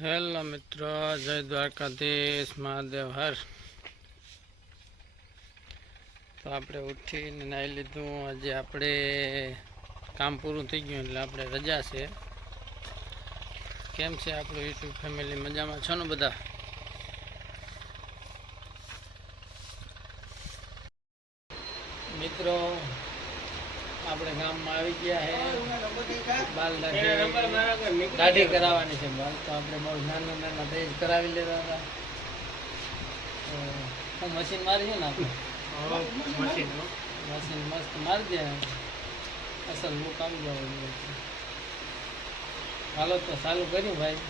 Hello મિત્રો, જય દ્વારકાધીશ, મહાદેવ હર. તો આપણે ઉઠીને નાહી લીધું. આજે આપણે કામ પૂરું થઈ ગયું એટલે આપણે રજા છે. કેમ છે આપણું યુટ્યુબ ફેમિલી? મજામાં છો ને બધા? મિત્રો આપણે ગામમાં આવી ગયા છે. બાલ દાઢી કરાવવાની છે. બાલ તો આપણે બહુ નાના તેજ કરાવી લેતા હતા. હું મશીન મારી છે ને આપણે મશીન મસ્ત મારી દે, અસલ લુક આવી જવું. હાલો તો ચાલુ કર્યું ભાઈ,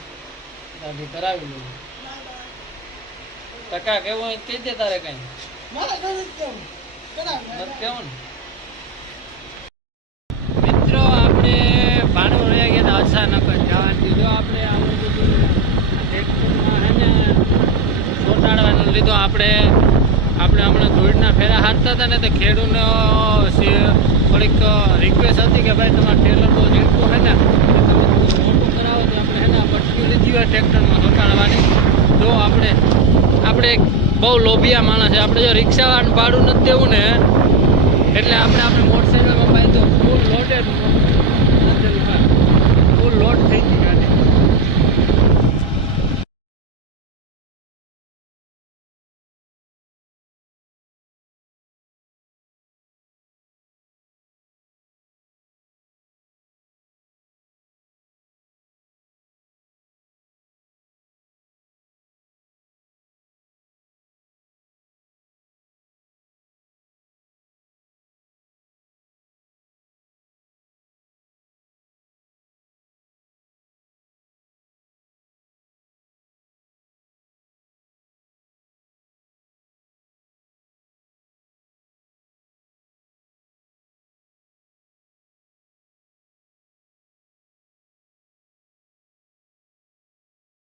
દાઢી કરાવી લઉં. ટકા કેવું હોય કહી દે તારે કઈ કેવું ને. મિત્રો આપણે ભાડું રહી ગયા હતા અચાનક જ જવાની. જો આપણે આવું બધું ટ્રેક્ટરમાં હે ને ચોંટાડવાનું લીધું. આપણે હમણાં ધૂળના ફેરા હારતા હતા ને, તો ખેડૂતને થોડીક રિક્વેસ્ટ હતી કે ભાઈ તમારે ટેલર બહુ ઝીણકું હોય ને તમે મોટું કરાવો. તો આપણે હે ને પટકી લીધી હોય ટ્રેક્ટરમાં ચોંટાડવાની. જો આપણે બહુ લોભિયા માણસ છે. આપણે જો રિક્ષાવાળાનું ભાડું નથી દેવું ને એટલે આપણે મોટરસાઇકલમાં બાંધો ફૂલ લોડ થઈ